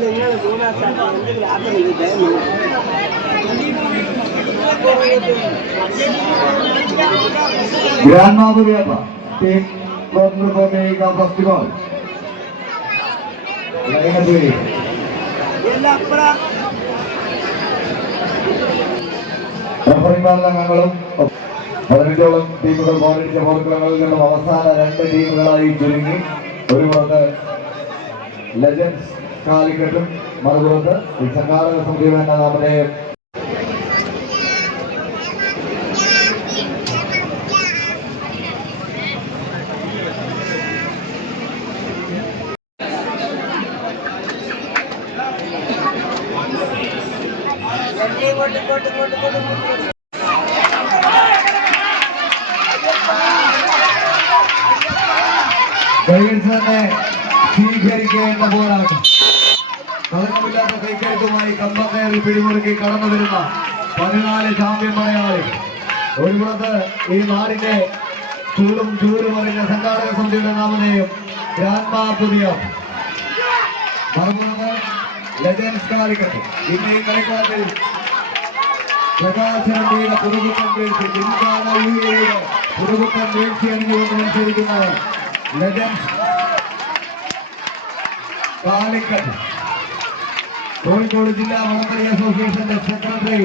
ദയവ് Grandma Muriapa, team from the Mega Festival. ലൈനപ്പുരി എല്ലാം അപ്പുറം റഫറിമാരുടെ അംഗങ്ങളും ടീമുകൾ പോരടിച്ച പോർക്കളങ്ങളിൽ നിന്നും അവസാന രണ്ട് ടീമുകളായി ചുരുങ്ങി. ഒരു പുറത്ത് ലെജൻസ് കാലിക്കറ്റും മറുപുറത്ത് ഈ സംഘാടക സമിതി വേണ്ട നമ്മുടെ സ്വീകരിക്കേണ്ട പോരാട്ടം. കളങ്കമില്ലാത്ത കൈക്കരുത്തുമായി കയറി പിടിമുറുക്കി കടന്നു വരുന്ന പതിനാല് ചാമ്പ്യൻ മലയാളികൾ ഒരു പുറത്ത് ഈ നാടിന്റെ ചൂടും ചൂടും അറിഞ്ഞ സംഘാടക സമിതിയുടെ നാമധേയം ഗ്രാൻഡ്മാ പുതിയ. മറുപുറത്ത് കാലിക്കറ്റ്. കാലിക്കറ്റ്. കോഴിക്കോട് ജില്ലാ വടംവലി അസോസിയേഷന്റെ സെക്രട്ടറി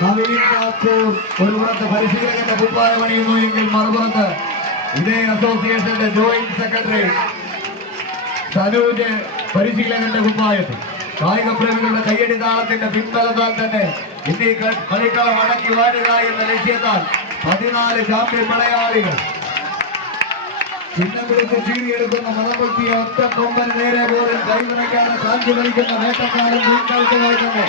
നവീൻ താക്കൂർ ഒരു പുറത്ത് പരിശീലകന്റെ കുപ്പായം അണിയുന്നു എങ്കിൽ മറുപുറത്ത് ഇതേ അസോസിയേഷന്റെ ജോയിന്റ് സെക്രട്ടറി സനൂജ് പരിശീലകന്റെ കുപ്പായത്തിൽ കായിക പ്രേമികളുടെ കയ്യടി താളത്തിന്റെ പിൻബലത്താൽ തന്നെ ഇന്ന് കളിക്കളം അടക്കി വാരുക എന്ന ലക്ഷ്യത്താൽ പതിനാല് ചാമ്പ്യൻ മലയാളികൾ ചിഹ്നം പിടിച്ച് ചീറിയെടുക്കുന്ന മതപൊട്ടിയ ഒറ്റ കൊമ്പൻ നേരെ പോലും കൈവിറക്കാതെ കാഞ്ചി വലിക്കുന്ന വേട്ടക്കാരൻ വീട്ടാഴ്ചമായി തന്നെ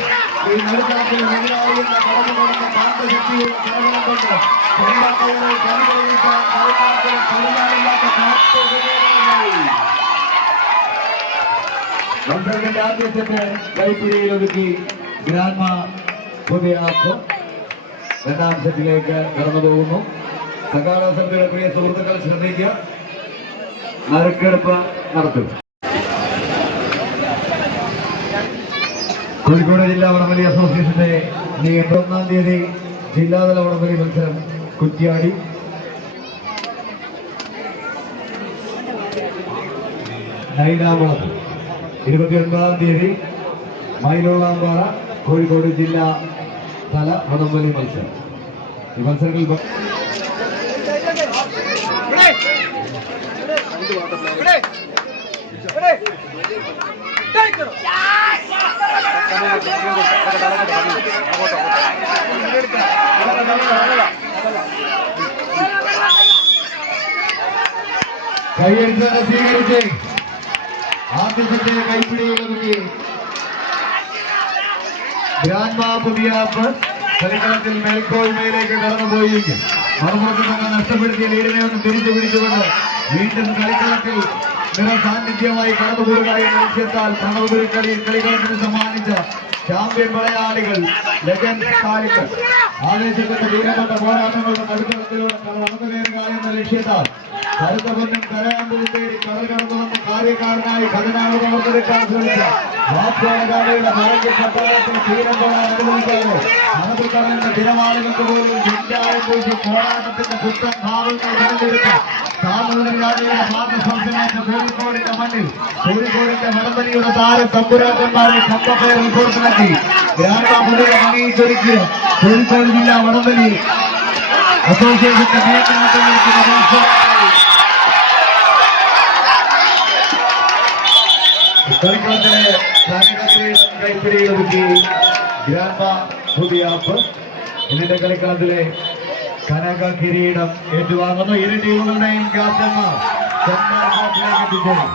ഈ നടുത്തളത്തിൽ എതിരാളിയുന്ന കടന്നു കൊടുക്കുന്ന കാന്തശക്തിയുള്ള കേരളം കൊണ്ട് പെരുമക്കളുടെ കളികളിക്കാൻ കളിക്കാത്തിൽ കളിയാളില്ലാത്ത കാത്തുകയായി മത്സരത്തിന്റെ ആദ്യ സെറ്റ് കൈപ്പിടിയിൽ രണ്ടാം സെറ്റിലേക്ക് കടന്നു പോകുന്നു സമിതിയുടെ പ്രിയ സുഹൃത്തുക്കൾ ശ്രദ്ധിക്കുക. നറുക്കെടുപ്പ് നടത്തും. കോഴിക്കോട് ജില്ലാ വടംവലി അസോസിയേഷന്റെ എട്ടൊന്നാം തീയതി ജില്ലാതല വടംവലി മത്സരം കുറ്റ്യാടി. നൈനാമളം ഇരുപത്തിയൊൻപതാം തീയതി മൈലോളാമ്പാറ കോഴിക്കോട് ജില്ലാ തല വടംവലി മത്സരം. ഈ മത്സരങ്ങളിൽ പ- കൈയടിച്ചതിനെ സ്വീകരിച്ച് ആദ്യത്തെ കൈപ്പിടിയിൽ ഒതുക്കി ഗ്രാൻഡ്മാ പുതിയാപ്പ് കളിക്കളത്തിൽ മേൽക്കോയ്മയിലേക്ക് കടന്നുപോയിരിക്കും മറുപുറത്ത് നിന്ന് നഷ്ടപ്പെടുത്തിയ ലീഡിനെ ഒന്ന് തിരിച്ചു പിടിച്ചുകൊണ്ട് വീണ്ടും കളിക്കളത്തിൽ നിറസാന്നിധ്യമായി കടന്നുപോവുക എന്ന ലക്ഷ്യത്താൽ പ്രണവപുരി കളി കളികളത്തിന് സമ്മാനിച്ച ചാമ്പ്യൻ മലയാളികൾ ലെജൻഡ് കാലിക്കറ്റ്. ആവേശത്തിന്റെ വീരപ്പെട്ട പോരാട്ടങ്ങളുടെ നടുത്തളത്തിലൂടെ നടന്നു നേരുക എന്ന ലക്ഷ്യത്താൽ കരുത്ത പൊന്നും കരയാമ്പും തേടി കടൽ കടന്നു വന്ന കാര്യക്കാരനായി ഖജനാവ് പ്രവർത്തനക്കാൻ ശ്രമിച്ച വാസ്തവകാലയുടെ മറഞ്ഞ പട്ടാളത്തെ തീരം തൊടാൻ അനുവദിക്കാതെ നടന്നു കളയുന്ന തിരമാലകൾക്ക് പോലും ജില്ലായം പൂശി പോരാട്ടത്തിന്റെ പുത്തൻ ഭാവങ്ങൾ തെരഞ്ഞെടുത്ത സാമൂഹ്യ രാജയുടെ പാദസ്പർശനേറ്റ കോഴിക്കോടിന്റെ മണ്ണിൽ കോഴിക്കോടിന്റെ വടംവലിയുടെ താര തമ്പുരാക്കന്മാരെ കമ്പപ്പയർ റിപ്പോർട്ടിനാക്കി ഗ്രാമപുരയുടെ അണിയിച്ചൊരുക്കിയ കോഴിക്കോട് ജില്ലാ വടംവലി അസോസിയേഷന്റെ മത്സരങ്ങളിൽ കളിക്കളത്തിലെ സ്ഥാനികീടം കൈപ്പിടിയിൽ ഒതുക്കി ഗ്രാമ പുതിയാപ്പ് ഇതിന്റെ കളിക്കളത്തിലെ കനക കിരീടം ഏറ്റുവാങ്ങുന്നു ഇരു ടീമുകളുടെയും ക്യാപ്റ്റന്മാർ സ്വന്തം കോർട്ടിലേക്ക് എത്തിച്ചേരും.